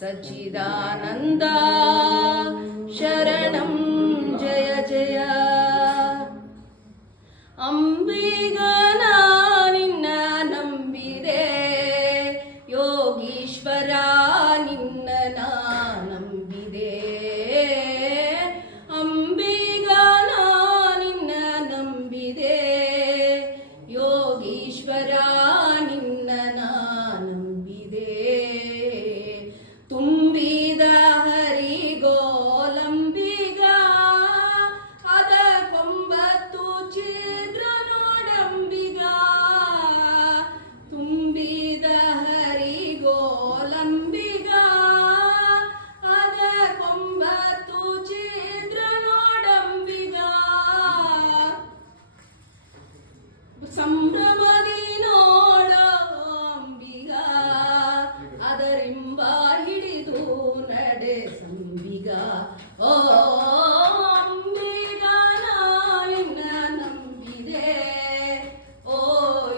ಸಚ್ಚಿದಾನಂದ ಶರಣಂ ಜಯ ಜಯ ಅಂಬಿಗನ ನಿನ್ನ ನಂಬಿದೆ ಯೋಗೀಶ್ವರ ನಿನ್ನ ನಂಬಿದೆ ಅಂಬಿಗನ ನಿನ್ನ ನಂಬಿದೆ ಯೋಗೀಶ್ವರ ನಿನ್ನ ನಂಬಿದೆ ತುಂಬಿದ ಹರಿಗೋಲಂಬಿಗ ಅದ ಕೊಂಬತ್ತು ಛಿದ್ರ ನೋಡಂಬಿಗ ತುಂಬಿದ ಹರಿಗೋಲಂಬಿಗ ಅದ ಕೊಂಬತ್ತು ಛಿದ್ರ ನೋಡಂಬಿಗ ಸಂಭ್ರಮದಿ ನೋಡ ಅಂಬಿಗ ಅದರಿಂಬ ಹಿಡಿದು ನಡೆ ಸಂಬಿಗ ಓ ಅಂಬಿಗ ನಿನ್ನ ನಂಬಿದೆ ಓ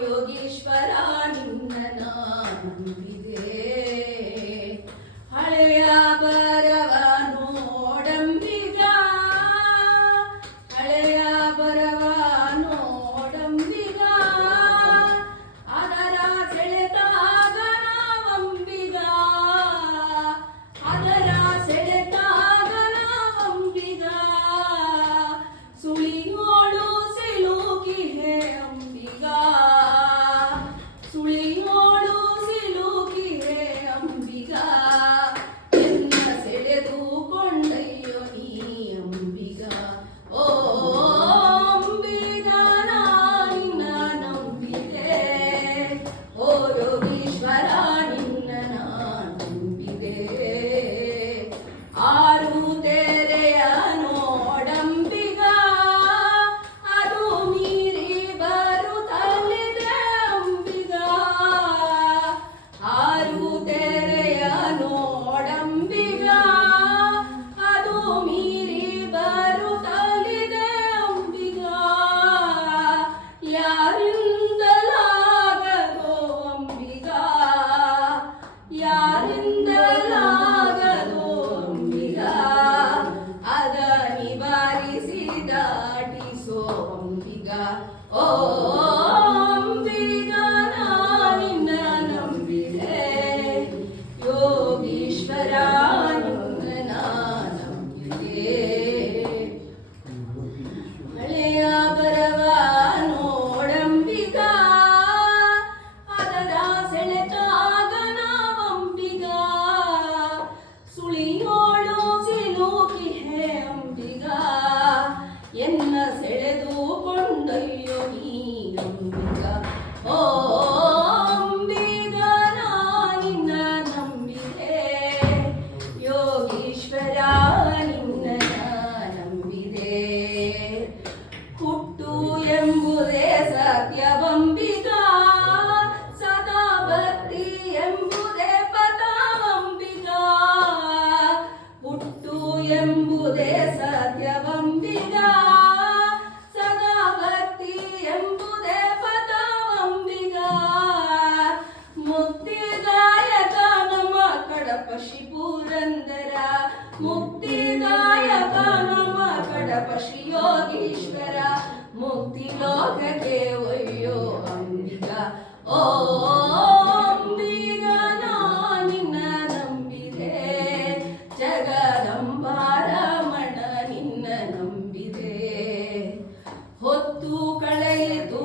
ಯೋಗೀಶ್ವರ ನಿನ್ನ ನಂಬಿದೆ ಹಳೆಯ ಬರವ ನೋಡಂಬಿಗ ಹಳೆಯ ಬರವ ನೋಡಂಬಿಗ ಅದರ ಸೆಳೆತಾಗ ನಾವಂಬಿಗ ಅದರ ಸೆಳೆತಾಗ ನಾವಂಬಿಗ ಸುಳಿಯೋಳು ಸಿಲುಕಿಹೆ ಅಂಬಿಗ ಸುಳಿಯೋಳು ಸಿಲುಕಿಹೆ ಅಂಬಿಗ ಎನ್ನ ಸೆಳೆದು ಕೊಂಡಯ್ಯೋ ನೀ ಅಂಬಿಗ ಓ ಅಂಬಿಗ ನಿನ್ನ ನಂಬಿದೆ ಓ ಯೋಗೀಶ್ವರ ನಿನ್ನ ನಂಬಿದೆ ಆರು ತೆರೆಯ ನೋಡಂಬಿಗ ಅದು ಮೀರಿ ಬರುತ್ತಲಿದೆ ಅಂಬಿಗ ಆರು ತೆರೆಯ ನೋಡಂಬಿಗ ಅದು ಮೀರಿ ಬರುತ್ತಲಿದೆ ಅಂಬಿಗ ಯಾರಿಂದಲಾಗದೋ ಅಂಬಿಗ ಯಾರಿಂದಲಾಗದೋ ಅಂಬಿಗ ಅದ ನಿವಾರಿಸಿ ದಾಟಿಸೋ ಅಂಬಿಗ ಓ ಅಂಬಿಗ ನಿನ್ನ ನಂಬಿದೆ ಯೋಗೀಶ್ವರ ನಿನ್ನ ನಂಬಿದೆ ಹಳೆಯ ಬರವ ನೋಡಂಬಿಗ ಅದರ ಸೆಳೆತಾಗ ನಾವಂಬಿಗ ಸುಳಿಯೋಳು ಸಿಲುಕಿಹೆ ಅಂಬಿಗ ಎನ್ನ ಸೆಳೆದು ಕೊಂಡೊಯ್ಯೋ ನೀ ಅಂಬಿಗ ಓ ಅಂಬಿಗ ನಿನ್ನ ನಂಬಿದೆ ಯೋಗೀಶ್ವರ ನಿನ್ನ ನಂಬಿದೆ ಹುಟ್ಟು ಎಂಬುದೇ ಸತ್ಯವಂಬಿಗ ಸದಾ ಭಕ್ತಿ ಎಂಬುದೇ ಪದವಂಬಿಗ ಹುಟ್ಟು ಎಂಬುದೇ ಸತ್ಯವಂಬಿಗ ಸದಾ ಭಕ್ತಿ ಎಂಬುದೇ ಪದವಂಬಿಗ ಮುಕ್ತಿದಾಯಕ ನಮ್ಮ ಕಡಪ ಶಿಪುರಂದರ ಮುಕ್ತಿದಾಯಕ ನಮ್ಮ ಕಡಪ ಶ್ರೀ ಯೋಗೀಶ್ವರ ಮುಕ್ತಿ ಲೋಕಕ್ಕೆ ಒಯ್ಯೋ ಅಂಬಿಗ ಓ ಅಂಬಿಗ ನಿನ್ನ ನಂಬಿದೆ ಜಗದಂಬಾರಮಣ ನಿನ್ನ ನಂಬಿದೆ ಹೊತ್ತು ಕಳೆಯಿತು